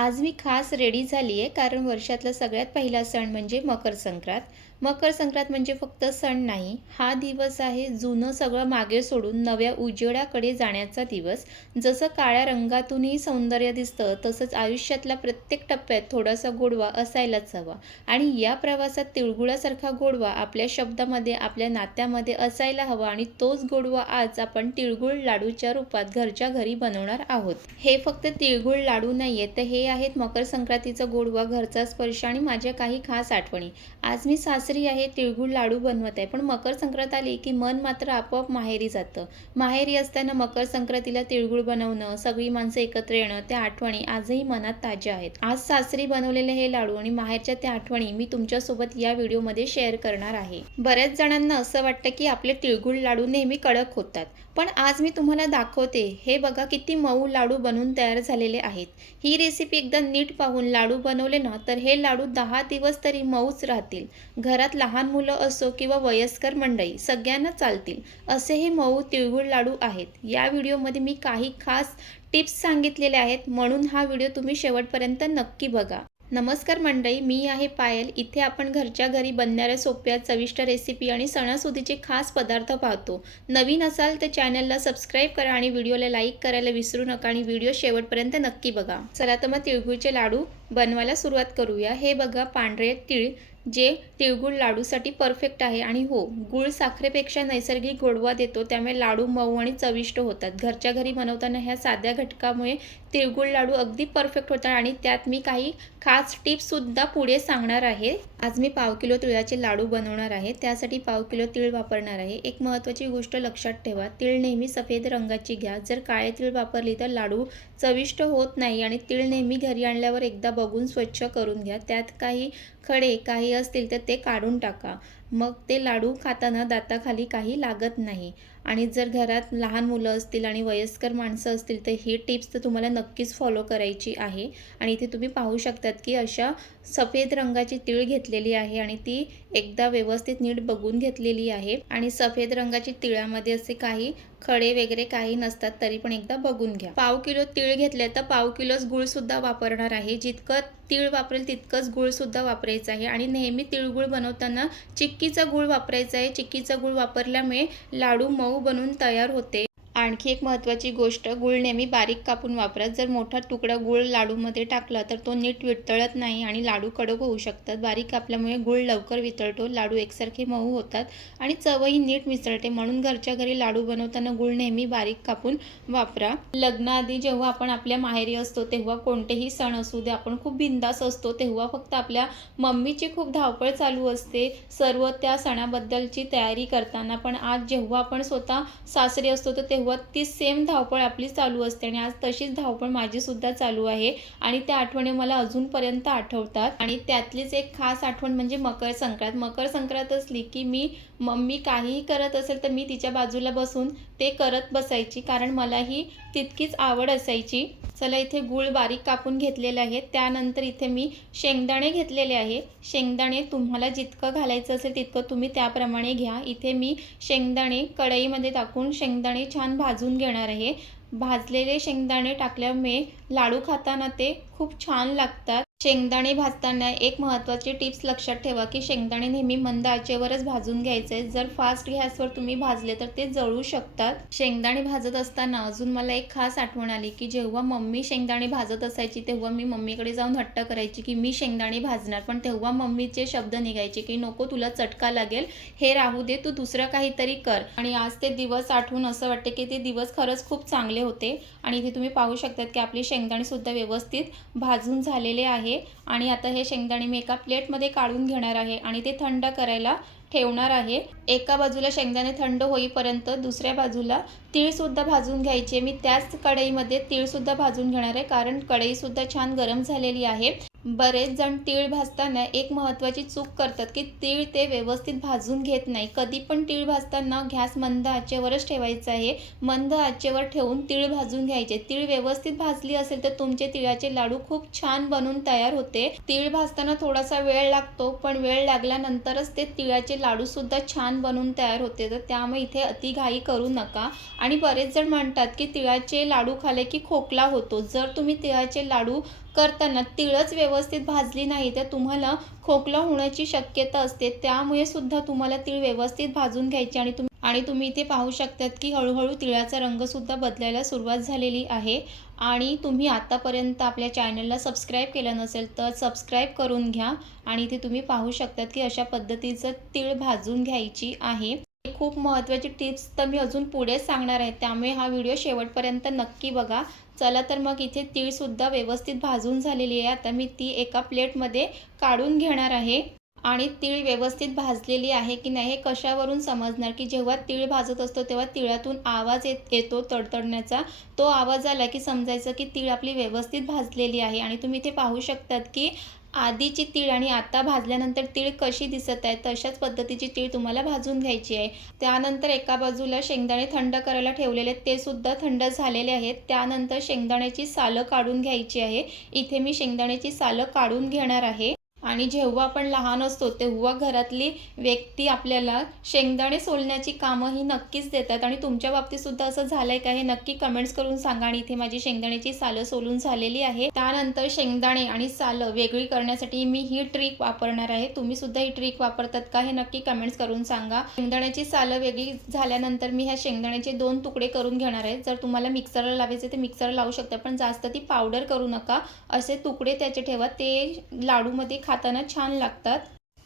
आज मी खास रेडी झाली आहे कारण वर्षातला सगळ्यात पहिला सण म्हणजे मकर संक्रांत. मकर संक्रांत म्हणजे फक्त सण नाही हा दिवस आहे जुनं सगळं मागे सोडून नव्या उजेडाकडे जाण्याचा दिवस. जसं काळ्या रंगातूनही सौंदर्य दिसतं तसंच आयुष्यातल्या प्रत्येक टप्प्यात थोडासा गोडवा असायलाच हवा. आणि या प्रवासात तिळगुळासारखा गोडवा आपल्या शब्दामध्ये आपल्या नात्यामध्ये असायला हवा आणि तोच गोडवा आज आपण तिळगुळ लाडूच्या रूपात घरच्या घरी बनवणार आहोत. हे फक्त तिळगुळ लाडू नाहीये तर हे आहेत मकर संक्रांतीचा गोडवा घरचा स्पर्श आणि माझ्या काही खास आठवणी. आज मी सासरी आहे तिळगुळ लाडू बनवत आहे. पण मकर संक्रांत आली की मन मात्र आपोआप माहेरी जातं. माहेरी असताना मकर संक्रांतीला तिळगुळ बनवणं सगळी माणसं एकत्र येणं त्या आठवणी आजही मनात ताज्या आहेत. आज सासरी बनवलेले हे लाडू आणि माहेरच्या त्या आठवणी मी तुमच्यासोबत या व्हिडिओमध्ये शेअर करणार आहे. बऱ्याच जणांना असं वाटतं की आपले तिळगुळ लाडू नेहमी कडक होतात. पण आज मी तुम्हाला दाखवते. हे बघा किती मऊ लाडू बनवून तयार झालेले आहेत. ही रेसिपी एकदा नीट पाहून लाडू बनवले ना तर हे लाडू दहा दिवस तरी मऊच राहतील. घरात लहान मुलं असो किंवा वयस्कर मंडळी सगळ्यांना चालतील. असे हे मऊ तिळगुळ लाडू आहेत. या व्हिडिओमध्ये मी काही खास टिप्स सांगितलेले आहेत म्हणून हा व्हिडिओ तुम्ही शेवटपर्यंत नक्की बघा. नमस्कार मंडळी मी आहे पायल. इथे आपण घरच्या घरी बनणाऱ्या सोप्या चविष्ट रेसिपी आणि सणासुदीचे खास पदार्थ पाहतो. नवीन असाल तर चॅनलला सबस्क्राईब करा आणि व्हिडिओला लाईक करायला विसरू नका आणि व्हिडिओ शेवटपर्यंत नक्की बघा. चला तर मग तिळगुळचे लाडू बनवायला सुरुवात करूया. हे बघा पांढरे तीळ जे तिळगुळ लाडूसाठी परफेक्ट आहे. आणि हो गुळ साखरेपेक्षा नैसर्गिक गोडवा देतो. त्यामुळे लाडू मऊ आणि चविष्ट होतात. घरच्या घरी बनवताना ह्या साध्या घटकामुळे तिळगुळ लाडू अगदी परफेक्ट होतात. आणि त्यात मी काही खास टिप्ससुद्धा पुढे सांगणार आहे. आज मी पाव किलो तिळाचे लाडू बनवणार आहे. त्यासाठी पाव किलो तीळ वापरणार आहे. एक महत्त्वाची गोष्ट लक्षात ठेवा. तीळ नेहमी सफेद रंगाची घ्या. जर काळे तीळ वापरली तर लाडू चविष्ट होत नाही. आणि तीळ नेहमी घरी आणल्यावर एकदा बघून स्वच्छ करून घ्या. त्यात काही खडे काही असतील तर ते काढून टाका. मग ते लाडू खाताना दाताखाली काही लागत नाही. आणि जर घरात लहान मुलं असतील आणि वयस्कर माणसं असतील तर ही टिप्स तर तुम्हाला नक्कीच फॉलो करायची आहे. आणि इथे तुम्ही पाहू शकतात की अशा सफेद रंगाची तीळ घेतलेली आहे आणि ती एकदा व्यवस्थित नीट बघून घेतलेली आहे. आणि सफेद रंगाची तिळामध्ये असे काही खडे वगैरे काही नसतात तरी पण एकदा बघून घ्या. पाव किलो तीळ घेतले तर पाव किलोच गुळसुद्धा वापरणार आहे. जितकं तीळ वापरेल तितकंच गुळसुद्धा वापरायचं आहे. आणि नेहमी तिळगुळ बनवताना चिक्कीचा गुळ वापरायचा आहे. चिक्कीचा गुळ वापरल्यामुळे लाडू मऊ मऊ बनून तयार होते. आणखी एक महत्त्वाची गोष्ट गुळ नेहमी बारीक कापून वापरा. जर मोठा तुकडा गुळ लाडूमध्ये टाकला तर तो नीट वितळत नाही आणि लाडू कडक होऊ शकतात. बारीक कापल्यामुळे गुळ लवकर वितळतो लाडू एकसारखे मऊ होतात आणि चवही नीट मिसळते. म्हणून घरच्या घरी लाडू बनवताना गुळ नेहमी बारीक कापून वापरा. लग्नाआधी जेव्हा आपण आपल्या माहेरी असतो तेव्हा कोणतेही सण असू दे आपण खूप बिंदास असतो तेव्हा फक्त आपल्या मम्मीची खूप धावपळ चालू असते सर्व त्या सणाबद्दलची तयारी करताना. पण आज जेव्हा आपण स्वतः सासरी असतो तर तेव्हा ती सेम धावपळ आपली चालू असते आणि आज तशीच धावपळ माझी सुद्धा चालू आहे. आणि त्या आठवणी मला अजूनपर्यंत आठवतात. आणि त्यातलीच एक खास आठवण म्हणजे मकर संक्रांत. मकर संक्रांत असली की मी मम्मी काहीही करत असेल तर मी तिच्या बाजूला बसून ते करत बसायची कारण मलाही तितकीच आवड असायची. चला इथे गूळ बारीक कापून घेतलेले आहे त्यानंतर इथे मी शेंगदाणे घेतलेले आहे. शेंगदाणे तुम्हाला जितकं घालायचं असेल तितकं तुम्ही त्याप्रमाणे घ्या. इथे मी शेंगदाणे कढईमध्ये टाकून शेंगदाणे छान भाजून घेणार आहे. भाजलेले शेंगदाणे टाकल्यामुळे लाडू खाताना ते खूप छान लागतात. शेंगदाणे भाजताना एक महत्त्वाची टिप्स लक्षात ठेवा की शेंगदाणे नेहमी मंद आचेवरच भाजून घ्यायचे. जर फास्ट गॅसवर तुम्ही भाजले तर ते जळू शकतात. शेंगदाणे भाजत असताना अजून मला एक खास आठवण आली की जेव्हा मम्मी शेंगदाणे भाजत असायची तेव्हा मी मम्मीकडे जाऊन हट्ट करायची की मी शेंगदाणे भाजणार. पण तेव्हा मम्मीचे शब्द निघायचे की नको तुला चटका लागेल. हे राहू दे तू दुसरं काहीतरी कर. आणि आज ते दिवस आठवून असं वाटते की ते दिवस खरंच खूप चांगले होते. आणि इथे तुम्ही पाहू शकतात की आपली शेंग सुद्धा व्यवस्थित भाजून झालेले आहे. आणि आता हे शेंगदाणे मी एका प्लेटमध्ये काढून घेणार आहे. आणि ते थंड करायला ठेवणार आहे. एका बाजूला शेंगदाणे थंड होईपर्यंत दुसऱ्या बाजूला तीळसुद्धा भाजून घ्यायचे मी त्याच कढईमध्ये तीळसुद्धा भाजून घेणार आहे कारण कढईसुद्धा छान गरम झालेली आहे. बरेच जण तीळ भाजताना एक महत्त्वाची चूक करतात की तीळ ते व्यवस्थित भाजून घेत नाही. कधी पण तीळ भाजताना गॅस मंद आचेवरच ठेवायचा आहे. मंद आचेवर ठेवून तीळ भाजून घ्यायचे. तीळ व्यवस्थित भाजली असेल तर तुमचे तिळाचे लाडू खूप छान बनून तयार होते. तीळ भाजताना थोडासा वेळ लागतो पण वेळ लागल्यानंतरच ते तिळाचे लाडूसुद्धा छान बनून तयार होते. तर त्यामुळे इथे अतिघाई करू नका. आणि बरेच जण म्हणतात की तिळाचे लाडू खाले की खोकला होतो. जर तुम्ही तिळाचे लाडू करताना तिळच व्यवस्थित भाजली नाही तर तुम्हाला खोकला होण्याची शक्यता असते. त्यामुळे सुद्धा तुम्हाला तीळ व्यवस्थित भाजून घ्यायची आणि तुम्ही आणि तुम्ही इथे पाहू शकतात की हळूहळू तिळाचा रंगसुद्धा बदलायला सुरुवात झालेली आहे. आणि तुम्ही आतापर्यंत आपल्या चॅनलला सबस्क्राईब केलं नसेल तर सबस्क्राईब करून घ्या. आणि इथे तुम्ही पाहू शकतात की अशा पद्धतीचं तीळ भाजून घ्यायची आहे. खूप महत्त्वाची टिप्स तर मी अजून पुढे सांगणार आहे. त्यामुळे हा व्हिडिओ शेवटपर्यंत नक्की बघा. चला तर मग इथे तीळसुद्धा व्यवस्थित भाजून झालेली आहे. आता मी ती एका प्लेटमध्ये काढून घेणार आहे. आणि तीळ व्यवस्थित भाजलेली आहे की नाही हे कशावरून समजणार? की जेव्हा तीळ भाजत असतो तेव्हा तिळातून आवाज येत येतो तडतडण्याचा. तो आवाज आला की समजायचं की तीळ आपली व्यवस्थित भाजलेली आहे. आणि तुम्ही इथे पाहू शकतात की आधीची तीळ आणि आता भाजल्यानंतर तीळ कशी दिसत आहे तशाच पद्धतीची तीळ तुम्हाला भाजून घ्यायची आहे. त्यानंतर एका बाजूला शेंगदाणे थंड करायला ठेवलेले ते सुद्धा थंड झालेले आहेत. त्यानंतर शेंगदाण्याची सालं काढून घ्यायची आहे. इथे मी शेंगदाण्याची सालं काढून घेणार आहे. आणि जेव्हा आपण लहान असतो तेव्हा घरातली व्यक्ती आपल्याला शेंगदाणे सोलण्याची कामं ही नक्कीच देतात. आणि तुमच्या बाबतीत सुद्धा असं झालंय का? हे नक्की कमेंट्स करून सांगा. आणि इथे माझी शेंगदाण्याची सालं सोलून झालेली आहे. त्यानंतर शेंगदाणे आणि सालं वेगळी करण्यासाठी मी ही ट्रिक वापरणार आहे. तुम्ही सुद्धा ही ट्रिक वापरतात का? हे नक्की कमेंट्स करून सांगा. शेंगदाण्याची सालं वेगळी झाल्यानंतर मी ह्या शेंगदाण्याचे दोन तुकडे करून घेणार आहे. जर तुम्हाला मिक्सरला लावायचे तर मिक्सरला लावू शकता. पण जास्त ती पावडर करू नका. असे तुकडे त्याचे ठेवा. ते लाडूमध्ये खाताना छान लागतात.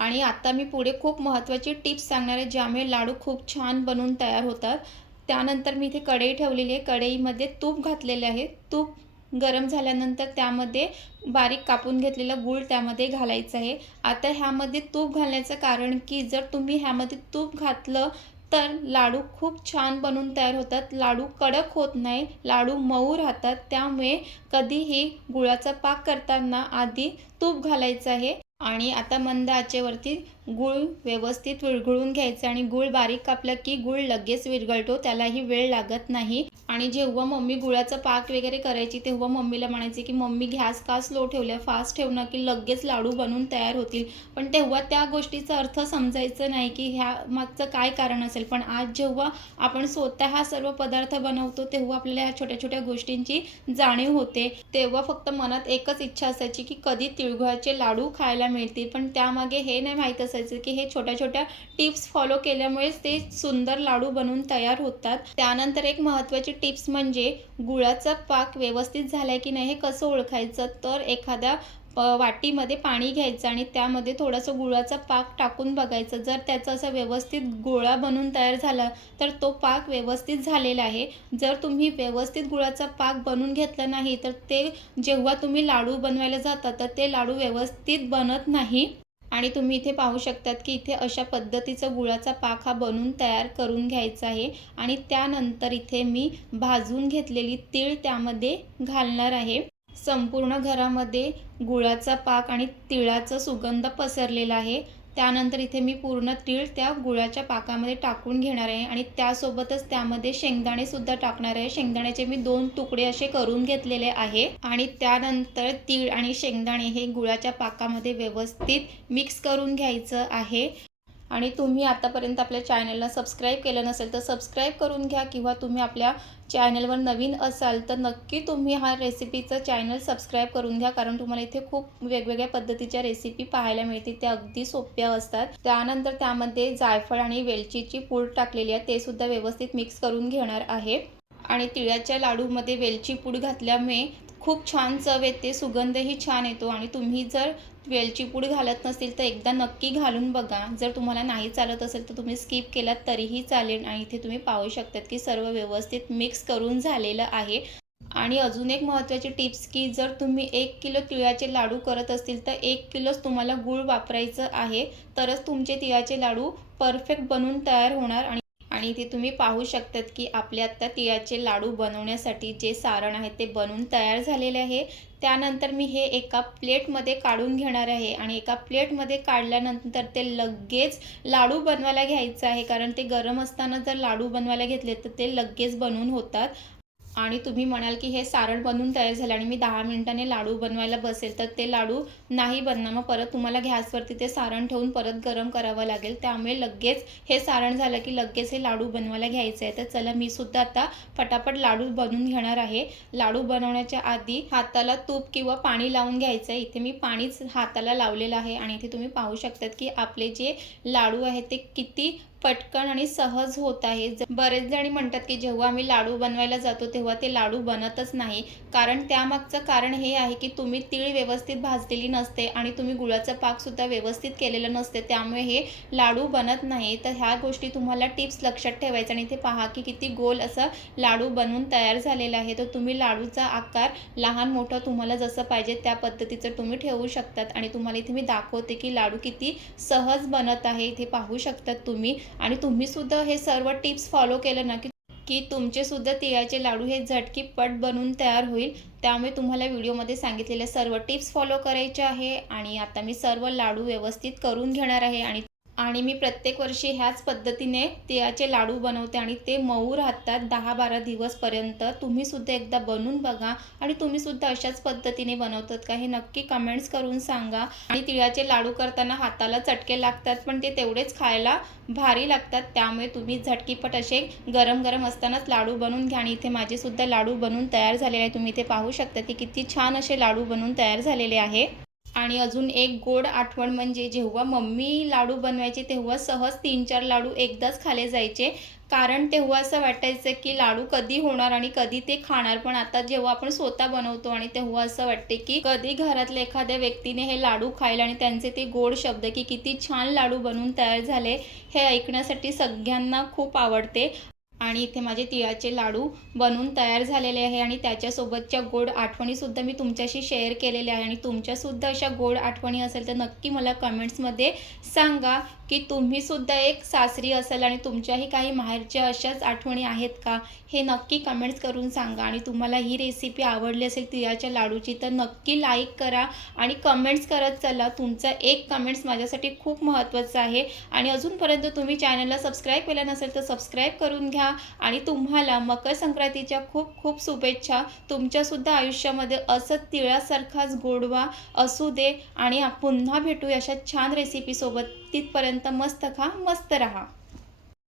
आणि आता मी पुढे खूप महत्त्वाची टिप्स सांगणार आहे ज्यामुळे लाडू खूप छान बनवून तयार होतात. त्यानंतर मी इथे कढई ठेवलेली आहे. कढईमध्ये तूप घातलेले आहे. तूप गरम झाल्यानंतर त्यामध्ये बारीक कापून घेतलेला गूळ त्यामध्ये घालायचं आहे. आता ह्यामध्ये तूप घालण्याचं कारण की जर तुम्ही ह्यामध्ये तूप घातलं तर लाडू खूप छान बनून तयार होतात. लाडू कडक होत नाही लाडू मऊ राहतात. त्यामुळे कधीही गुळाचा पाक करताना आधी तूप घालायचं आहे. आणि आता मंद आचेवरती गूळ व्यवस्थित विरघळून घ्यायचं आणि गूळ बारीक कापला की गूळ लगेच विरघळतो त्यालाही वेळ लागत नाही. आणि जेव्हा मम्मी गुळाचा पाक वगैरे करायची तेव्हा मम्मीला म्हणायचे की मम्मी घ्यास का स्लो ठेवल्या? फास्ट ठेवणं की लगेच लाडू बनून तयार होतील. पण तेव्हा त्या गोष्टीचा अर्थ समजायचं नाही की ह्या मागचं काय कारण असेल. पण आज जेव्हा आपण स्वतः हा सर्व पदार्थ बनवतो तेव्हा आपल्याला ह्या छोट्या छोट्या गोष्टींची जाणीव होते. तेव्हा फक्त मनात एकच इच्छा असायची की कधी तिळगुळाचे लाडू खायला मिळतील. पण त्यामागे हे नाही माहीत असायचं की हे छोट्या छोट्या टिप्स फॉलो केल्यामुळेच ते सुंदर लाडू बनवून तयार होतात. त्यानंतर एक महत्त्वाची टिप्स म्हणजे गुळाचा पाक व्यवस्थित झालाय की नाही हे कसं ओळखायचं? तर एखाद्या वाटीमध्ये पाणी घ्यायचं आणि त्यामध्ये थोडंसं गुळाचा पाक टाकून बघायचं. जर त्याचा असा व्यवस्थित गोळा बनून तयार झाला तर तो पाक व्यवस्थित झालेला आहे. जर तुम्ही व्यवस्थित गुळाचा पाक बनवून घेतला नाही तर ते जेव्हा तुम्ही लाडू बनवायला जाता तर ते लाडू व्यवस्थित बनत नाही. आणि तुम्ही इथे पाहू शकतात की इथे अशा पद्धतीचं गुळाचा पाक हा बनवून तयार करून घ्यायचा आहे. आणि त्यानंतर इथे मी भाजून घेतलेली तीळ त्यामध्ये घालणार आहे. संपूर्ण घरामध्ये गुळाचा पाक आणि तिळाचा सुगंध पसरलेला आहे. त्यानंतर इथे मी पूर्ण तीळ त्या गुळाच्या पाकामध्ये टाकून घेणार आहे आणि त्यासोबतच त्यामध्ये शेंगदाणे सुद्धा टाकणार आहे. शेंगदाण्याचे मी दोन तुकडे असे करून घेतलेले आहे आणि त्यानंतर तीळ आणि शेंगदाणे हे गुळाच्या पाकामध्ये व्यवस्थित मिक्स करून घ्यायचं आहे. आणि तुम्ही आतापर्यंत आपल्या चॅनलला सबस्क्राईब केलं नसेल तर सबस्क्राईब करून घ्या किंवा तुम्ही आपल्या चॅनलवर नवीन असाल तर नक्की तुम्ही हा रेसिपीचं चॅनल सबस्क्राईब करून घ्या कारण तुम्हाला इथे खूप वेगवेगळ्या पद्धतीच्या रेसिपी पाहायला मिळतील. त्या अगदी सोप्या असतात. त्यानंतर त्यामध्ये जायफळ आणि वेलचीची पूड टाकलेली आहे. ते सुद्धा व्यवस्थित मिक्स करून घेणार आहे. आणि तिळाच्या लाडूमध्ये वेलची पूड घातल्यामुळे खूप छान चव येते सुगंधही छान येतो आणि तुम्ही जर वेलची पूड घालत नसतील तर एकदा नक्की घालून बघा. जर तुम्हाला नाही चालत असेल तर तुम्ही स्किप केलात तरीही चालेल आणि इथे तुम्ही पाहू शकतात की सर्व व्यवस्थित मिक्स करून झालेलं आहे. आणि अजून एक महत्त्वाची टिप्स की जर तुम्ही एक किलो तिळाचे लाडू करत असतील तर एक किलोच तुम्हाला गूळ वापरायचं आहे. तरच तुमचे तिळाचे लाडू परफेक्ट बनून तयार होणार आणि आणि इथे तुम्ही पाहू शकतात की आपल्या आत्ता तिळाचे लाडू बनवण्यासाठी जे सारण आहे ते बनवून तयार झालेले आहे. त्यानंतर मी हे एका प्लेटमध्ये काढून घेणार आहे आणि एका प्लेटमध्ये काढल्यानंतर ते लगेच लाडू बनवायला घ्यायचं आहे. कारण ते गरम असताना जर लाडू बनवायला घेतले तर ते लगेच बनवून होतात. आणि तुम्ही म्हणाल की हे सारण बनवून तयार झालं आणि मी दहा मिनिटांनी लाडू बनवायला बसेल तर ते लाडू नाही बनणार. मग परत तुम्हाला गॅसवरती ते सारण ठेवून परत गरम करावं लागेल. त्यामुळे लगेच हे सारण झालं की लगेच हे लाडू बनवायला घ्यायचं आहे. तर चला मी सुद्धा आता फटाफट लाडू बनवून घेणार आहे. लाडू बनवण्याच्या आधी हाताला तूप किंवा पाणी लावून घ्यायचं आहे. इथे मी पाणीच हाताला लावलेलं आहे आणि इथे तुम्ही पाहू शकतात की आपले जे लाडू आहेत ते किती पटकन आणि सहज होत आहे. बरेच जणी म्हणतात की जेव्हा आम्ही लाडू बनवायला जातो तेव्हा ते लाडू बनतच नाही. कारण त्यामागचं कारण हे आहे की तुम्ही तीळ व्यवस्थित भाजलेली नसते आणि तुम्ही गुळाचं पाकसुद्धा व्यवस्थित केलेलं नसते. त्यामुळे हे लाडू बनत नाही. तर ह्या गोष्टी तुम्हाला टिप्स लक्षात ठेवायचं आणि इथे पहा की किती गोल असं लाडू बनवून तयार झालेला आहे. तर तुम्ही लाडूचा आकार लहान मोठं तुम्हाला जसं पाहिजे त्या पद्धतीचं तुम्ही ठेवू शकतात. आणि तुम्हाला इथे मी दाखवते की लाडू किती सहज बनत आहे. इथे पाहू शकतात तुम्ही. आणि तुम्ही सुद्धा हे सर्व टिप्स फॉलो केलं ना की की तुमचेसुद्धा तिळाचे लाडू हे झटकी पट बनून तयार होईल. त्यामुळे तुम्हाला व्हिडिओमध्ये सांगितलेल्या सर्व टिप्स फॉलो करायचे आहे आणि आता मी सर्व लाडू व्यवस्थित करून घेणार आहे आणि आणि मी प्रत्येक वर्षी ह्याच पद्धतीने तिळाचे लाडू बनवते आणि ते मऊ राहतात दहा बारा दिवसपर्यंत तुम्हीसुद्धा एकदा बनवून बघा आणि तुम्हीसुद्धा अशाच पद्धतीने बनवतात का हे नक्की कमेंट्स करून सांगा. आणि तिळाचे लाडू करताना हाताला चटके लागतात पण ते तेवढेच खायला भारी लागतात. त्यामुळे तुम्ही झटकीपट असे गरम गरम असतानाच लाडू बनवून घ्या आणि इथे माझेसुद्धा लाडू बनवून तयार झालेले आहे. तुम्ही इथे पाहू शकता की किती छान असे लाडू बनवून तयार झालेले आहे. आणि अजून एक गोड आठवण म्हणजे जेव्हा मम्मी लाडू बनवायचे तेव्हा सहज तीन चार लाडू एकदाच खाले जायचे. कारण तेव्हा असं वाटायचं की लाडू कधी होणार आणि कधी ते खाणार. पण आता जेव्हा आपण स्वतः बनवतो आणि तेव्हा असं वाटते की कधी घरातल्या एखाद्या व्यक्तीने हे लाडू खायला आणि त्यांचे ते गोड शब्द की किती छान लाडू बनवून तयार झाले हे ऐकण्यासाठी सगळ्यांना खूप आवडते. आणि इथे माझे तिळाचे लाडू बनवून तयार झालेले आहे आणि त्याच्यासोबतच्या गोड आठवणीसुद्धा मी तुमच्याशी शेअर केलेल्या आहे. आणि तुमच्यासुद्धा अशा गोड आठवणी असेल तर नक्की मला कमेंट्समध्ये सांगा की तुम्हीसुद्धा एक सासरी असाल आणि तुमच्याही काही माहेरच्या अशाच आठवणी आहेत का? हे नक्की कमेंट्स करून सांगा आणि तुम्हाला ही रेसिपी आवडली असेल तिळाच्या लाडूची तर नक्की लाईक करा आणि कमेंट्स करत चला. तुमचा एक कमेंट्स माझ्यासाठी खूप महत्त्वाचं आहे. आणि अजूनपर्यंत तुम्ही चॅनलला सबस्क्राईब केलं नसेल तर सबस्क्राईब करून घ्या. आणि तुम्हाला मकर संक्रांतीच्या खूप खूप शुभेच्छा. तुमच्यासुद्धा आयुष्यामध्ये असंच तिळासारखाच गोडवा असू दे आणि पुन्हा भेटू अशा छान रेसिपीसोबत तिथपर्यंत मस्त खा मस्त रहा.